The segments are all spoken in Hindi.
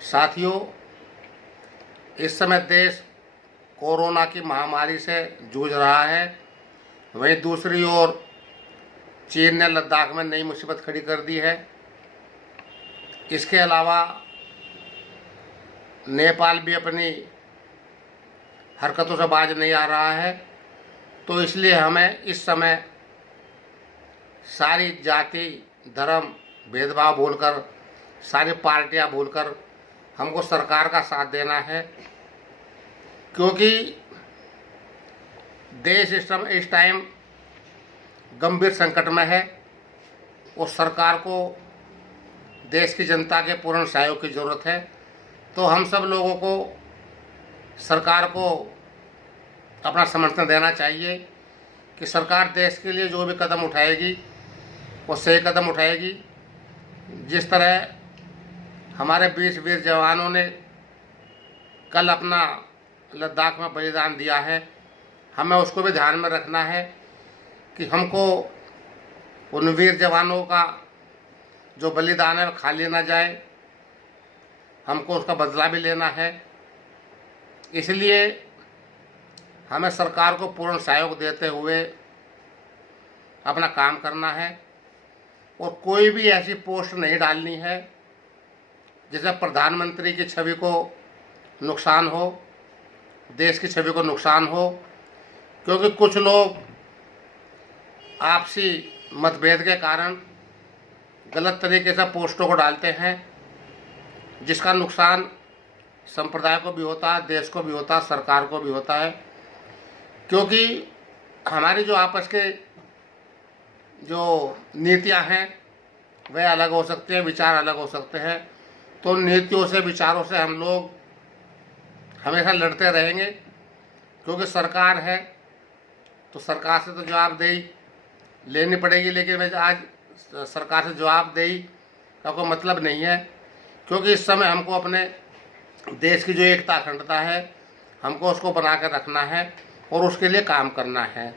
साथियों, इस समय देश कोरोना की महामारी से जूझ रहा है। वहीं दूसरी ओर चीन ने लद्दाख में नई मुसीबत खड़ी कर दी है। इसके अलावा नेपाल भी अपनी हरकतों से बाज नहीं आ रहा है। तो इसलिए हमें इस समय सारी जाति धर्म भेदभाव भूलकर, सारी पार्टियां भूलकर हमको सरकार का साथ देना है, क्योंकि देश इस टाइम गंभीर संकट में है और सरकार को देश की जनता के पूर्ण सहयोग की ज़रूरत है। तो हम सब लोगों को सरकार को अपना समर्थन देना चाहिए कि सरकार देश के लिए जो भी कदम उठाएगी वो सही कदम उठाएगी। जिस तरह हमारे 20 वीर जवानों ने कल अपना लद्दाख में बलिदान दिया है, हमें उसको भी ध्यान में रखना है कि हमको उन वीर जवानों का जो बलिदान है वो खाली ना जाए, हमको उसका बदला भी लेना है। इसलिए हमें सरकार को पूर्ण सहयोग देते हुए अपना काम करना है और कोई भी ऐसी पोस्ट नहीं डालनी है जिससे प्रधानमंत्री की छवि को नुकसान हो, देश की छवि को नुकसान हो। क्योंकि कुछ लोग आपसी मतभेद के कारण गलत तरीके से पोस्टों को डालते हैं, जिसका नुकसान संप्रदाय को भी होता है, देश को भी होता है, सरकार को भी होता है। क्योंकि हमारी जो आपस के जो नीतियां हैं वह अलग हो सकती हैं, विचार अलग हो सकते हैं। तो नीतियों से, विचारों से हम लोग हमेशा लड़ते रहेंगे, क्योंकि सरकार है तो सरकार से तो जवाबदेही लेनी पड़ेगी। लेकिन आज सरकार से जवाबदेही का कोई मतलब नहीं है, क्योंकि इस समय हमको अपने देश की जो एकता अखंडता है हमको उसको बना कर रखना है और उसके लिए काम करना है।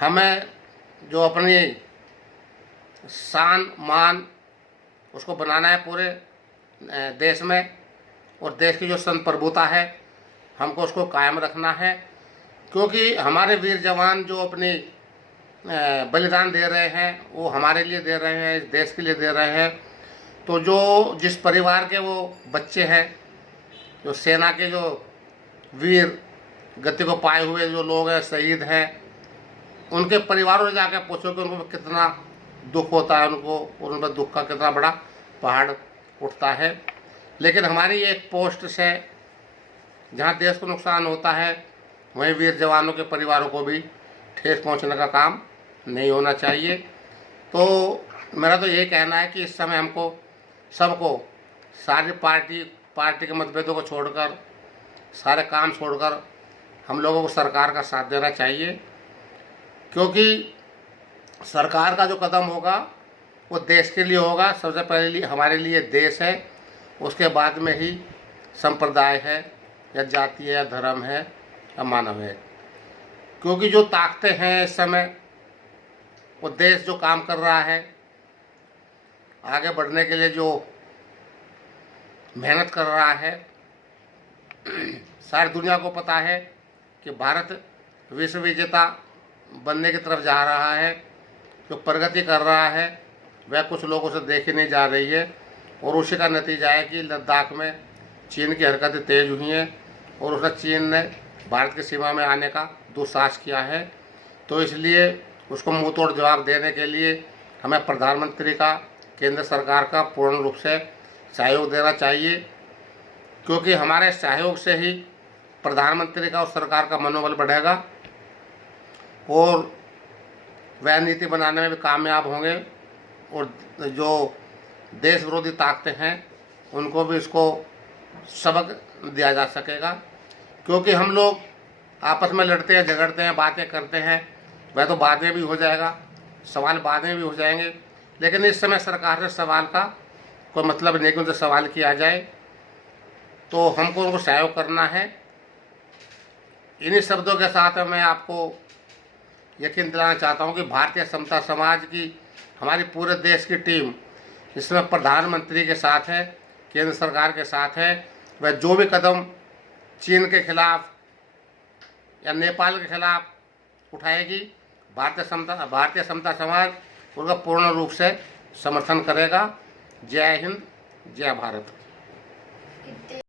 हमें जो अपनी शान मान उसको बनाना है पूरे देश में, और देश की जो संप्रभुता है हमको उसको कायम रखना है। क्योंकि हमारे वीर जवान जो अपनी बलिदान दे रहे हैं वो हमारे लिए दे रहे हैं, इस देश के लिए दे रहे हैं। तो जो जिस परिवार के वो बच्चे हैं, जो सेना के जो वीर गति को पाए हुए जो लोग हैं, शहीद हैं, उनके परिवारों से जाकर पूछो कि उनको कितना दुख होता है, उनको और उन पर दुख का कितना बड़ा पहाड़ उठता है। लेकिन हमारी एक पोस्ट से जहाँ देश को नुकसान होता है वहीं वीर जवानों के परिवारों को भी ठेस पहुँचने का काम नहीं होना चाहिए। तो मेरा तो यही कहना है कि इस समय हमको सबको सारी पार्टी के मतभेदों को छोड़कर, सारे काम छोड़कर हम लोगों को सरकार का साथ देना चाहिए। क्योंकि सरकार का जो कदम होगा वो देश के लिए होगा। सबसे पहले हमारे लिए देश है, उसके बाद में ही संप्रदाय है या जाति है या धर्म है या मानव है। क्योंकि जो ताकतें हैं इस समय, वो देश जो काम कर रहा है आगे बढ़ने के लिए, जो मेहनत कर रहा है, सारी दुनिया को पता है कि भारत विश्व विजेता बनने की तरफ जा रहा है। जो प्रगति कर रहा है वह कुछ लोगों से देखी नहीं जा रही है, और उसी का नतीजा है कि लद्दाख में चीन की हरकतें तेज़ हुई हैं और उसने चीन ने भारत की सीमा में आने का दुस्साहस किया है। तो इसलिए उसको मुंह तोड़ जवाब देने के लिए हमें प्रधानमंत्री का, केंद्र सरकार का पूर्ण रूप से सहयोग देना चाहिए। क्योंकि हमारे सहयोग से ही प्रधानमंत्री का और सरकार का मनोबल बढ़ेगा और वह नीति बनाने में भी कामयाब होंगे, और जो देश विरोधी ताकतें हैं उनको भी इसको सबक दिया जा सकेगा। क्योंकि हम लोग आपस में लड़ते हैं, झगड़ते हैं, बातें करते हैं, वह तो बाद में भी हो जाएगा, सवाल बाद में भी हो जाएंगे। लेकिन इस समय सरकार से सवाल का कोई मतलब नहीं कि उनसे सवाल किया जाए, तो हमको उनको सहयोग करना है। इन्हीं शब्दों के साथ मैं आपको यकीन दिलाना चाहता हूं कि भारतीय समता समाज की, हमारी पूरे देश की टीम इसमें प्रधानमंत्री के साथ है, केंद्र सरकार के साथ है। वह जो भी कदम चीन के खिलाफ या नेपाल के खिलाफ उठाएगी, भारतीय समता समाज उनका पूर्ण रूप से समर्थन करेगा। जय हिंद, जय भारत।